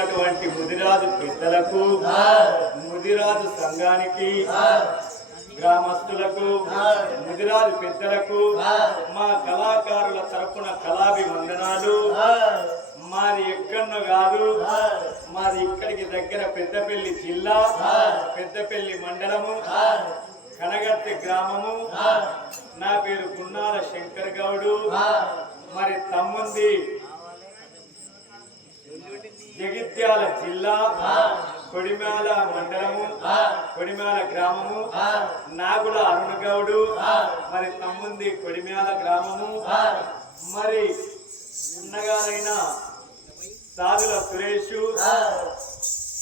అటువంటి ముదిరాజు పెద్దలకు ముదిరాజు సంఘానికి గ్రామస్తులకు ముదిరాజు పెద్దలకు మా కళాకారుల తరపున కళాభివందనాలు. మాది ఎక్కడో కాదు. మాది ఇక్కడికి దగ్గర పెద్దపల్లి జిల్లా పెద్దపల్లి మండలము కనగర్తి గ్రామము. నా పేరు గున్నాల శంకర్ గౌడు. మరి తమ్ముంది జగిత్యాల జిల్లా కొడిమాల మండలము కొడిమాల గ్రామము నాగుల అరుణ గౌడు మరి తమ్ముంది కొడిమాల గ్రామము మరి ఉన్నగారైన సాధుల సురేష్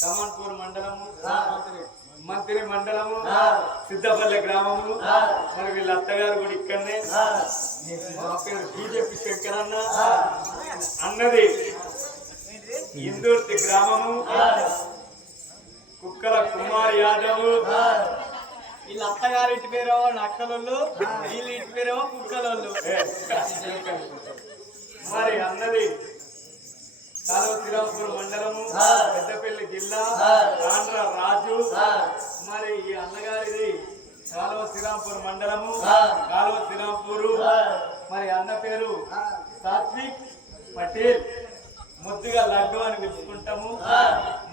కమన్పూర్ మండలము మంత్రి మండలము సిద్ధపల్లి గ్రామము మరి వీళ్ళ అత్తగారు కూడా ఇక్కడనే. మా పేరు బీజేపీ శంకర్ అన్న అన్నది ఇందూర్తి గ్రామము. కుక్కల కుమార్ యాదవ్. వీళ్ళ అత్తగారి ఇంటి పేరేమో నక్కలోళ్ళు వీళ్ళ ఇంటి పేరేమో కుక్కలోళ్ళు. మరి అన్నది కాలువ శ్రీరాంపూర్ మండలము పెద్దపల్లి జిల్లా ఆంధ్ర రాజు. మరి ఈ అన్నగారిది కాలువ శ్రీరాంపూర్ మండలము కాలువ శ్రీరాంపూరు మరి అన్న పేరు సాత్విక్ పటేల్. ముద్దుగా లడ్డు అని పిలుచుకుంటాము.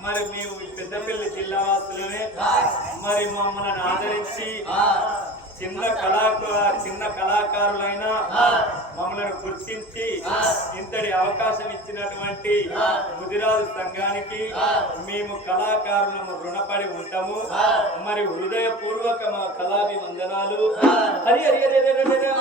మరి మేము పెద్దపల్లి జిల్లా వాసులనే మరి మమ్మల్ని ఆదరించి చిన్న కళాకారు చిన్న కళాకారులైన మమ్మల్ని గుర్తించి ఇంతటి అవకాశం ఇచ్చినటువంటి ముదిరాజు సంఘానికి మేము కళాకారులను రుణపడి ఉంటాము. మరి హృదయపూర్వక మా కళాభివందనాలు. హరి హరి హరి హరి.